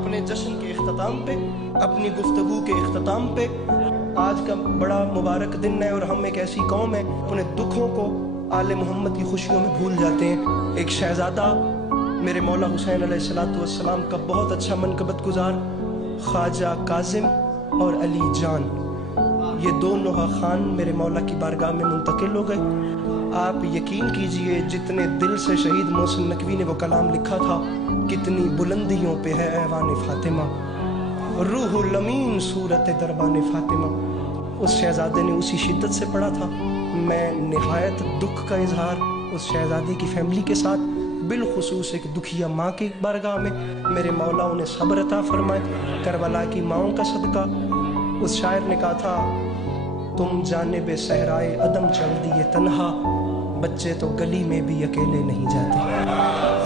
اپنے جشن کے اختتام پہ، اپنی گفتگو کے اختتام پہ، آج کا بڑا مبارک دن ہے اور ہم ایک ایسی قوم ہے اپنے دکھوں کو آل محمد کی خوشیوں میں بھول جاتے ہیں۔ ایک شہزادہ میرے مولا حسین علیہ السلام کا بہت اچھا منقبت گزار خواجہ کاظم اور علی جان، یہ دو نوحہ خان میرے مولا کی بارگاہ میں منتقل ہو گئے۔ آپ یقین کیجئے جتنے دل سے شہید محسن نقوی نے وہ کلام لکھا تھا، کتنی بلندیوں پہ ہے ایوان فاطمہ، روح الامین صورت دربان فاطمہ، اس شہزادے نے اسی شدت سے پڑھا تھا۔ میں نہایت دکھ کا اظہار اس شہزادے کی فیملی کے ساتھ، بالخصوص ایک دکھیا ماں کی بارگاہ میں، میرے مولا انہیں صبر عطا فرمائے، کربلا کی ماؤں کا صدقہ۔ اس شاعر نے کہا تھا، تم جانب صحرائے عدم چل دیے تنہا، بچے تو گلی میں بھی اکیلے نہیں جاتے۔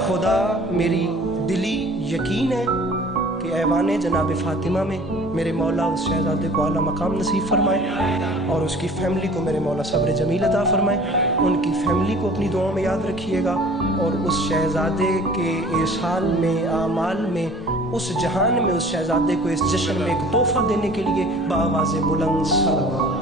خدا میری دلی یقین ہے کہ ایوان جناب فاطمہ میں میرے مولا اس شہزادے کو اعلیٰ مقام نصیب فرمائے اور اس کی فیملی کو میرے مولا صبر جمیل عطا فرمائے۔ ان کی فیملی کو اپنی دعاؤں میں یاد رکھیے گا اور اس شہزادے کے احسان میں، اعمال میں، اس جہان میں اس شہزادے کو اس جشن میں ایک تحفہ دینے کے لیے بآواز بلند صلوات